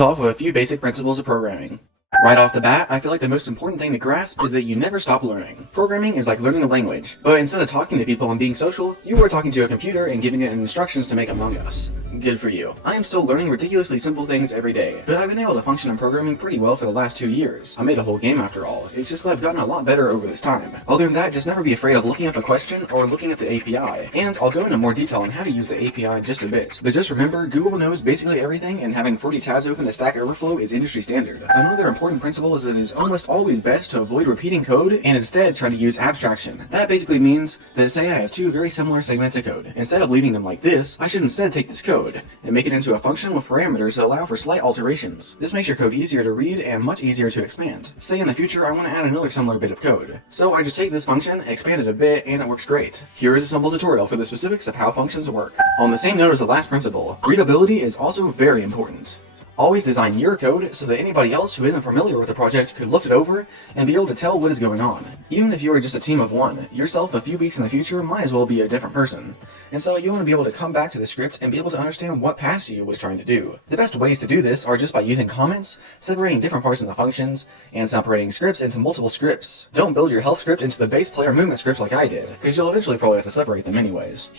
Off with a few basic principles of programming. Right off the bat, I feel like the most important thing to grasp is that you never stop learning. Programming is like learning a language, but instead of talking to people and being social, you are talking to a computer and giving it instructions to make Among Us. Good for you. I am still learning ridiculously simple things every day, but I've been able to function in programming pretty well for the last 2 years. I made a whole game after all. It's just that I've gotten a lot better over this time. Other than that, just never be afraid of looking up a question or looking at the API. And I'll go into more detail on how to use the API in just a bit. But just remember, Google knows basically everything, and having 40 tabs open to Stack Overflow is industry standard. Another important principle is that it is almost always best to avoid repeating code and instead try to use abstraction. That basically means that say I have two very similar segments of code. Instead of leaving them like this, I should instead take this code and make it into a function with parameters that allow for slight alterations. This makes your code easier to read and much easier to expand. Say in the future I want to add another similar bit of code. So I just take this function, expand it a bit, and it works great. Here is a simple tutorial for the specifics of how functions work. On the same note as the last principle, readability is also very important. Always design your code so that anybody else who isn't familiar with the project could look it over and be able to tell what is going on. Even if you are just a team of one, yourself a few weeks in the future might as well be a different person. And so you want to be able to come back to the script and be able to understand what Passtu was trying to do. The best ways to do this are just by using comments, separating different parts of the functions, and separating scripts into multiple scripts. Don't build your health script into the base player movement script like I did, because you'll eventually probably have to separate them anyways.